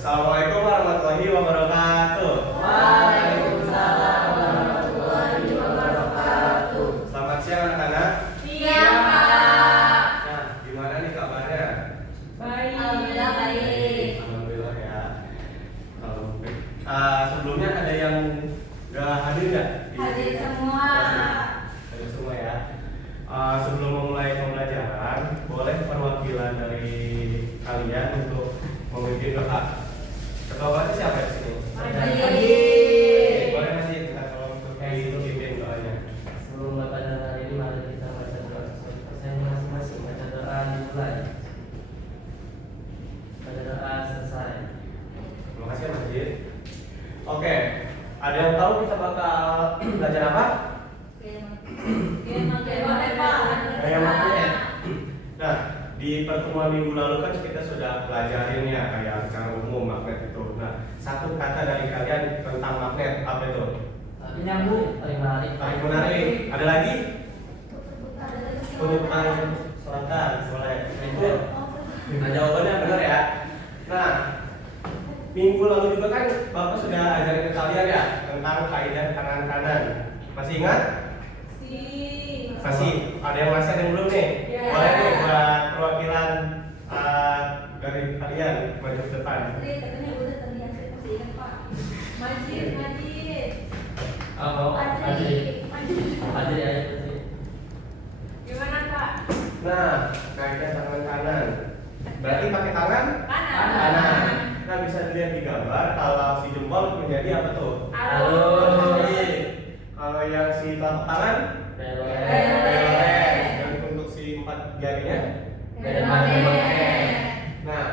Assalamualaikum warahmatullahi wabarakatuh. Waalaikumsalam warahmatullahi wabarakatuh. Selamat siang anak-anak. Siang, Pak. Nah, gimana nih kabarnya? Baik. Alhamdulillah baik. Alhamdulillah ya. Sebelumnya ada yang gak hadir nggak? Hadir semua. Hadir semua ya. Sebelum memulai pembelajaran, boleh perwakilan dari kalian untuk memimpin doa. Ketua baca siapa di sini? Majid. Boleh Majid, kita tolong untuk pimpin doanya. Sebelum Bapak dan hari ini, mari kita baca doa persen masing-masing. Baca doa dimulai. Baca doa selesai. Terima kasih Majid. Oke, ada yang tahu kita bakal belajar apa? Gaya magnet. Nah, di pertemuan minggu lalu kan kita sudah pelajarin ya kayak secara umum magnet itu. Nah, satu kata dari kalian tentang magnet apa itu? Menyambung, paling menarik. Paling menarik. Ada lagi? Penutupan selatan, boleh. Itu. Nah, jawabannya benar ya. Nah, minggu lalu juga kan Bapak sudah ajarin ke kalian ya tentang kaidah kanan-kanan. Masih ingat? Masih. Ada yang masih, ada yang belum nih? Ya. Boleh nih buat perwakilan dari kalian maju ke depan. Oh, Hadir ya, Gimana, Pak? Nah, kaidah tangan kanan. Berarti pakai tangan Kanan. Nah, bisa dilihat di gambar kalau si jempol menjadi apa tuh? Alur. Kalau yang si telapak tangan Belok. dan untuk si empat jarinya. Magnet. Nah,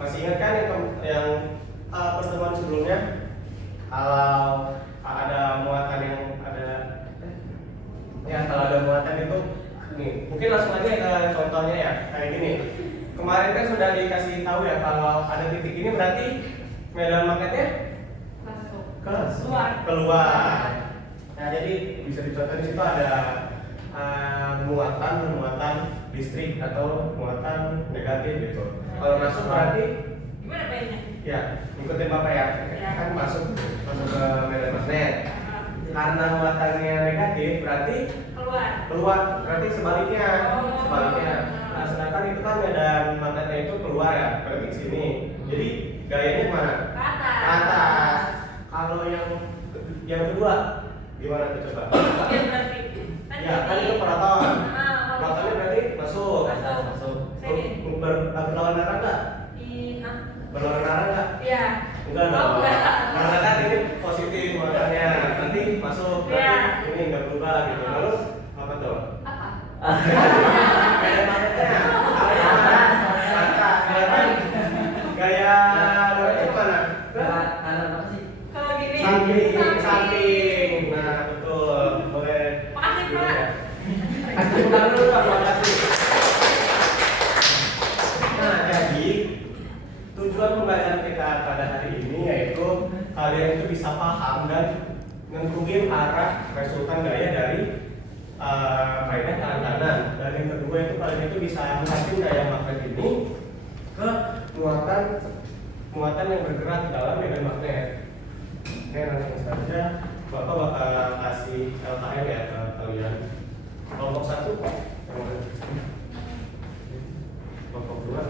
masih ingat kan yang pertemuan sebelumnya kalau ada muatan yang ada kalau ada muatan itu nih mungkin langsung aja ke contohnya ya kayak gini. Kemarin kan sudah dikasih tahu ya kalau ada titik ini berarti medan magnetnya keluar. Nah, jadi bisa dicontoh di situ ada muatan listrik atau muatan negatif gitu. Kalau masuk berarti Gimana pengennya? ya ikutin Bapak ya. Kan masuk ke medan magnet. Karena muatannya negatif berarti keluar. Berarti sebaliknya. Nah, sedangkan itu kan medan magnetnya itu keluar ya, berarti ke sini. Jadi gayanya mana? Ke atas. Kalau yang kedua gimana tuh coba? Ya, kan itu peraton. Peratonnya berarti masuk. Berlawan arah nggak? Berlawan arah nggak? Enggak dong. Karena kan ini positif muatannya, nanti masuk berarti ini nggak berubah gitu. Lalu apa tuh? Medan magnetnya atas. Gaya lurusnya mana? kanan apa sih? Samping. Nah, betul. Boleh. Makasih, Pak. Kasih bukan dulu Pak, makasih. Nah, jadi tujuan pembelajaran kita pada hari ini yaitu kalian itu bisa paham dan nentuin arah resultan gaya dari kaidah kanan-kanan. Dan yang kedua itu kalian itu bisa menghasilkan gaya magnet ini ke muatan yang bergerak di dalam medan magnet. Oke, langsung saja Bapak bakal kasih LKM ya ke kalian. Kelompok 1 yang mana? Kelompok 2.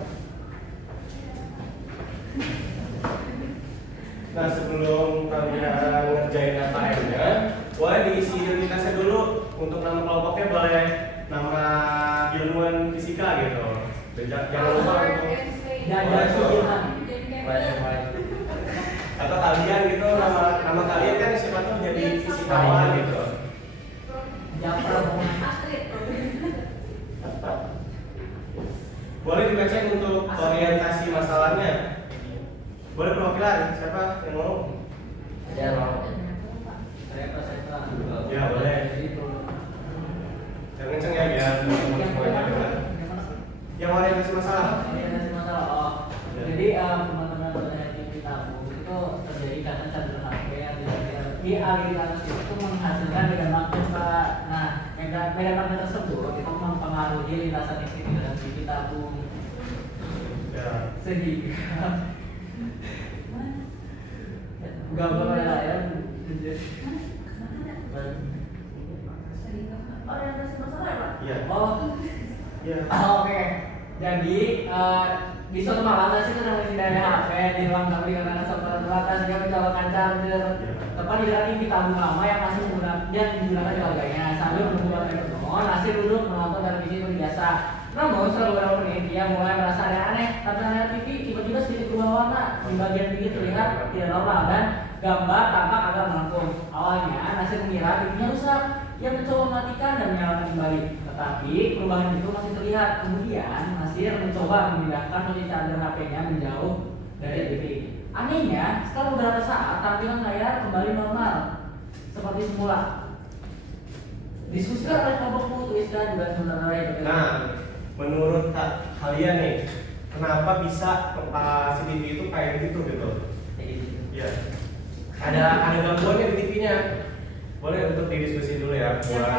Nah, sebelum kalian ngerjain LKM-nya, boleh diisi identitasnya dulu. Untuk nama kelompoknya boleh nama ilmuwan fisika gitu. Jangan lupa atau kalian gitu nama kalian kan siapa tuh jadi fisikawan gitu. Boleh dibaca untuk orientasi masalahnya. Boleh perwakilan siapa yang mau? Ya, mau. Saya. Ya, boleh. Jangan kenceng ya biar semuanya dengar. Yang orientasi masalah. Jadi teman-teman peneliti tabung itu terjadi karena caduran HP yang di aliran itu menghasilkan medan magnet, Pak. Nah, medan magnet tersebut itu mempengaruhi lintasan isi di dalam biji tabung. Ya. Sehingga gambar pada layar. Orientasi masalah ya, Pak? Iya. Oh, Iya. oke. Jadi di suatu malam nasi sedang menghindari HP di ruang tamu dengan seorang terbatas dia mencolokkan charger tepat di dekat TV tabung lama yang masih digunakan keluarganya. Sambil menunggu baterai penuh, Nasi duduk menonton televisi seperti biasa. Namun setelah beberapa menit dia mulai merasa ada yang aneh. Tampilan TV tiba-tiba sedikit berubah warna. Di bagian pinggir terlihat tidak normal dan gambar tampak agak melengkung. Awalnya Nasi mengira TV-nya rusak. Ia mencoba mematikan dan menyalakan kembali. Tetapi perubahan itu masih terlihat. Kemudian Nasir mencoba memindahkan posisi charger HP-nya menjauh dari TV. Anehnya, setelah beberapa saat tampilan layar kembali normal seperti semula. Diskusikan oleh kelompok Twister juga sebenarnya. Nah, menurut kalian nih, kenapa bisa CCTV itu kayak gitu gitu? Iya. Ada gangguannya di TV-nya. Boleh untuk didiskusi dulu ya buat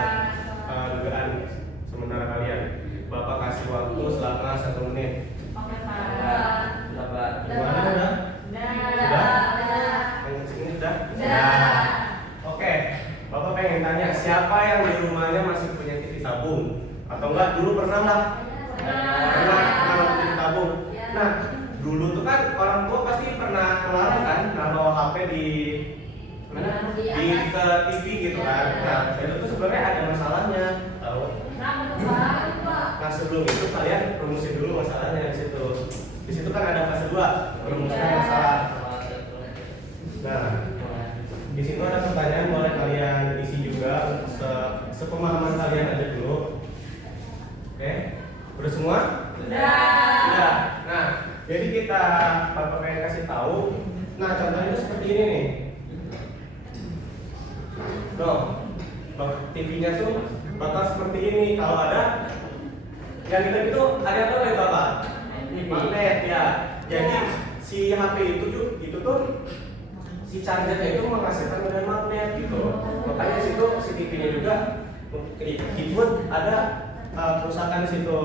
dugaan sementara kalian. Bapak kasih waktu selama 1 menit. Oke, Pak. Gimana udah? Sudah? Yang sini sudah? Oke. Bapak pengen tanya, siapa yang di rumahnya masih punya TV tabung? Atau enggak dulu pernah lah? Pernah punya TV tabung. Nah, dulu tuh kan orang tua pasti pernah melarang kan naruh HP di mana? Di ke TV gitu kan. Nah, itu tuh sebenarnya ada masalahnya, tahu? Nah, sebelum itu kalian rumusin dulu masalahnya di situ. Di situ kan ada fase 2, merumuskan masalah. Nah, di situ ada pertanyaan, boleh kalian isi juga sepemahaman kalian aja dulu. Oke, udah semua? Sudah. Nah, jadi kita Bapak pengen kasih tahu. Nah, contohnya itu seperti ini nih. TV-nya tuh bakal seperti ini. Kalau ada yang itu ada apa itu apa? Magnet ya. Jadi si HP itu tuh si chargernya itu menghasilkan medan magnet gitu. Makanya situ si TV-nya juga ikut ada kerusakan di situ.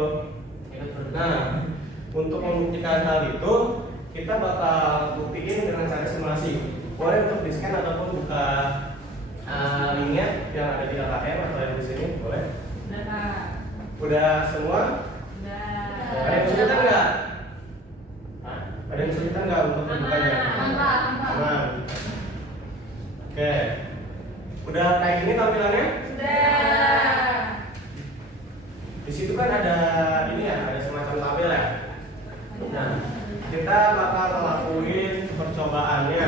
Nah, untuk membuktikan hal itu kita bakal buktiin dengan cara simulasi. Boleh untuk di-scan ataupun buka linknya yang ada di LKM atau yang di sini, boleh? Udah semua? Ada yang kesulitan nggak? Ada yang kesulitan nggak untuk membukanya? Aman. Oke. Udah kayak gini tampilannya? Di situ kan ada ini ya, ada semacam tabel ya. Nah, kita bakal ngelakuin percobaannya.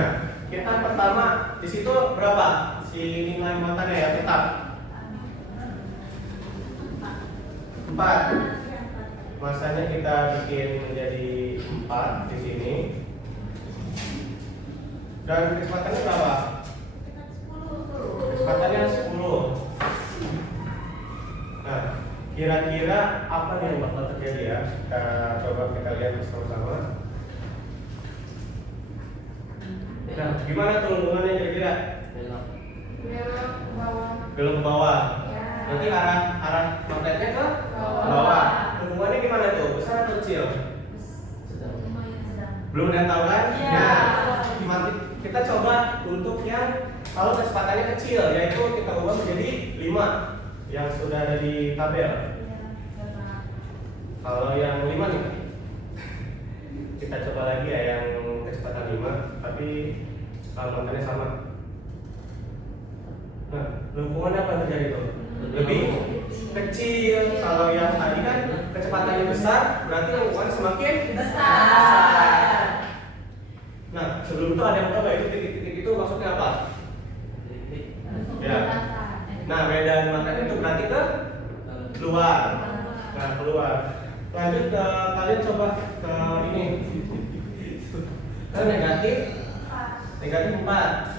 Kita pertama di situ berapa? Si nilai muatannya ya tetap 4. Masanya kita bikin menjadi 4 di sini. Dan kecepatannya berapa? Kecepatannya 10. Nah, kira-kira apa nih yang bakal terjadi ya? Coba kita lihat bersama-sama. Nah, gimana tuh lingkungannya kira-kira? Belok ke bawah. Nanti arah magnetnya ke bawah. Lingkungannya gimana tuh? Besar atau kecil? Belum ada yang tahu kan? Iya. Nah, kita coba untuk yang kalau kecepatannya kecil, yaitu kita ubah menjadi 5 yang sudah ada di tabel. Kalau yang 5 nih, kita coba lagi ya yang kecepatan 5, tapi muatannya sama. Nah, lingkungannya apa yang terjadi tuh? Lebih kecil. Kalau yang tadi kan kecepatannya besar, berarti lingkungannya semakin besar. Nah, sebelum itu ada yang coba itu titik-titik itu maksudnya apa? Ya. Nah, medan magnet itu berarti ke keluar. Nah, keluar. Lanjut ke kalian coba ke ini. Ke negatif 4.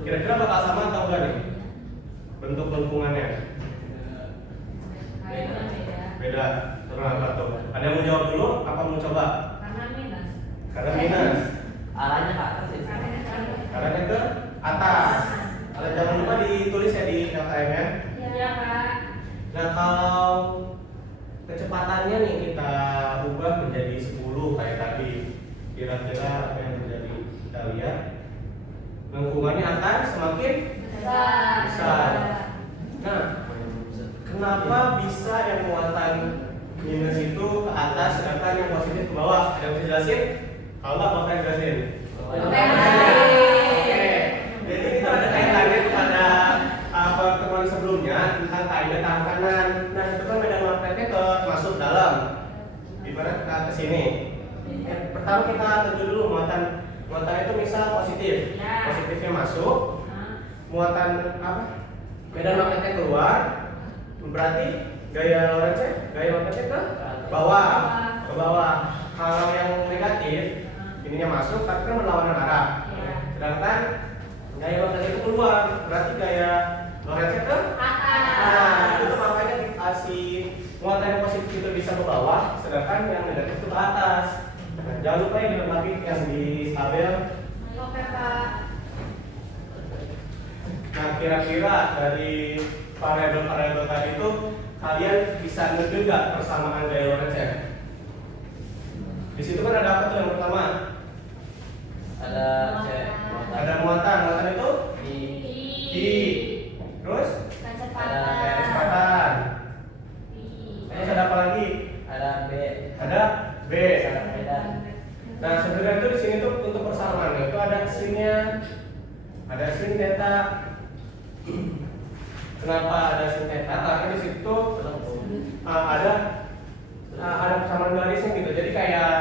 Kira-kira bakal sama atau enggak nih? Bentuk lingkungannya beda. Kenapa tuh? Ada yang mau jawab dulu? Apa mau coba? Karena minus. Arahnya ke atas ya. Arahnya ke atas. Jangan lupa ditulis ya di LKM ya. Nah, kalau kecepatannya nih kita ubah menjadi 10 kayak tadi, kira-kira apa yang terjadi? Kita lihat. lengkungannya akan semakin besar. Nah, kenapa bisa yang muatan minus itu ke atas sedangkan yang positif ke bawah? Ada yang bisa jelasin? Kalau nggak, Bapak yang jelasin. Oke. Jadi itu ada kaitannya pada pertemuan sebelumnya tentang kaidah tangan kanan. Nah, itu kan medan magnetnya ke masuk dalam. Ibarat ke sini. Pertama kita tuju dulu muatan itu misal positif. Positifnya masuk. Muatan apa? Medan magnetnya keluar. Berarti gaya magnetnya ke bawah. Ke bawah. Kalau yang negatif ininya masuk tapi kan berlawanan arah. Sedangkan gaya magnet itu keluar, berarti gaya Lorentz ke atas. Itu makanya si muatan yang positif itu bisa ke bawah, sedangkan yang negatif itu ke atas. Nah, jangan lupa yang dilengkapi yang di tabel. Nah, kira-kira dari variabel-variabel tadi itu kalian bisa ngerti nggak persamaan gaya Lorentz ya? Di situ kan ada apa tuh yang pertama? Ada muatan itu I. Terus ada kecepatan. Terus ada apa lagi? Ada B. Nah, sebenarnya itu di sini tuh untuk persamaan itu ada sinnya, ada sin theta. Kenapa ada sin theta? Karena di situ ada persamaan garisnya gitu. Jadi kayak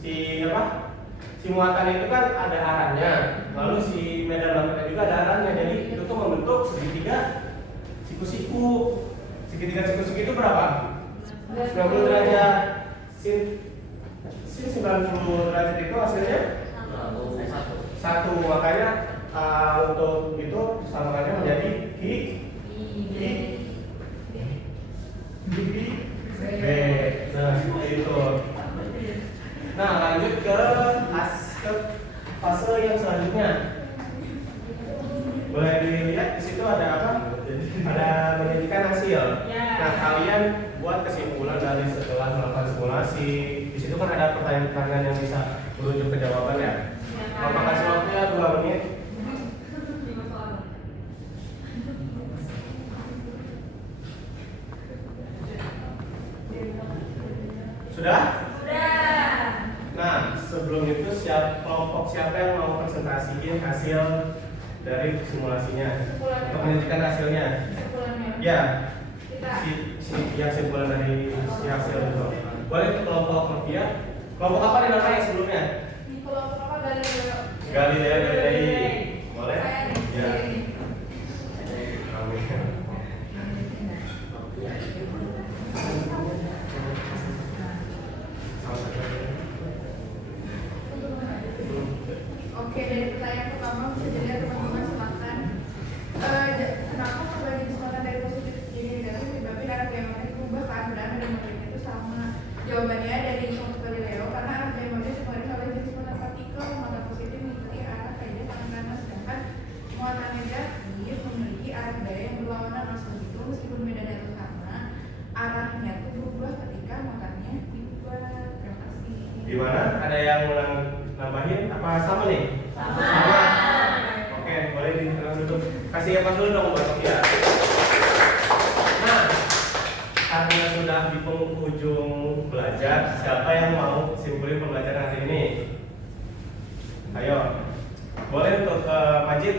si muatan itu kan ada arahnya, lalu si medan magnetnya juga ada arahnya. Jadi itu tuh membentuk segitiga siku-siku. Segitiga siku-siku itu berapa? 90 derajat. Sin 90 derajat itu hasilnya 1. Makanya untuk itu samaannya menjadi B. Nah, seperti itu. Nah, lanjut ke fase yang selanjutnya. Boleh dilihat di situ ada apa? Ada menyajikan hasil. Nah, kalian buat kesimpulan dari setelah melakukan simulasi. Di situ kan ada pertanyaan-pertanyaan yang bisa merujuk ke jawaban ya. Bapak kasih waktunya 2 menit. Sudah? Nah, sebelum itu kelompok siapa yang mau presentasiin hasil dari simulasinya untuk menyajikan hasilnya? Ya, simpulan dari si hasil itu. Boleh ke kelompok Novia. Kelompok apa nih namanya sebelumnya? Kelompok apa? Galilei. Boleh? Ya. Oke, dari pertanyaan pertama bisa jadi teman-teman silakan. Kenapa perbandingan kecepatan dari positif jadi negatif menyebabkan arah gaya magnet berubah kan? Padahal medan magnetnya itu sama. Jawabannya dari kelompok Galileo karena arah gaya magnet dipengaruhi oleh jenis muatan partikel. Muatan positif mengikuti arah kaidah tangan kanan, sedangkan muatan negatif memiliki arah gaya yang berlawanan. Maksud itu meskipun medannya itu sama, arahnya itu berubah ketika muatannya diubah. Terima kasih. Gimana? Ada yang nambahin apa sama nih? Sama. Oke, boleh diterang dulu. Kasih apa dulu dong buat Sofia. Nah, karena sudah di penghujung belajar, siapa yang mau simpulin pembelajaran hari ini? Ayo, boleh untuk Majid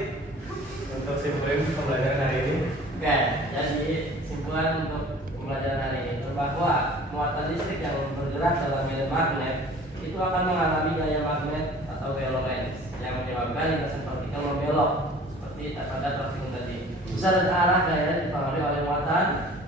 untuk simpulin pembelajaran hari ini. Oke, jadi simpulan untuk pembelajaran hari ini bahwa muatan listrik yang bergerak dalam medan magnet itu akan mengalami gaya magnet atau gaya Lorentz yang menyebabkan lintasan partikel membelok seperti pada grafik tadi. Besar dan arah gaya dipengaruhi oleh muatan,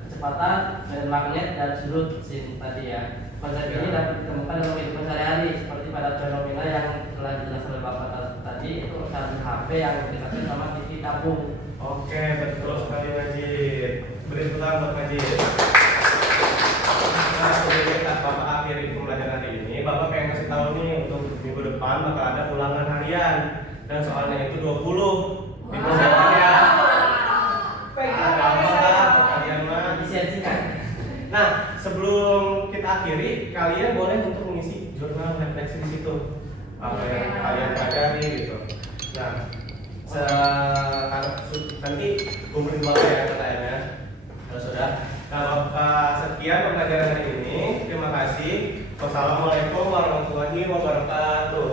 kecepatan, medan magnet dan sudut sin tadi ya. Konsep ini dapat ditemukan dalam kehidupan sehari-hari seperti pada fenomena yang telah dijelaskan oleh Bapak tadi, itu salin HP yang didekatkan sama TV tabung. Oke, betul sekali Majid. Beri tepuk tangan buat Majid. Nah, sebelum Bapak akhiri pembelajaran hari ini, Bapak pengen kasih tahu nih untuk minggu depan bakal ada ulangan harian dan soalnya itu 20. Dipersiapkan ya. Kalian mah Disiapkan. Nah, sebelum kita akhiri, kalian boleh untuk mengisi jurnal refleksi di situ. Apa yang kalian pelajari gitu. Nah, nanti kumpulin bapak ya pertanyaannya. Kalau sudah, nah sekian pembelajaran hari ini. Terima kasih. Wassalamualaikum warahmatullahi wabarakatuh.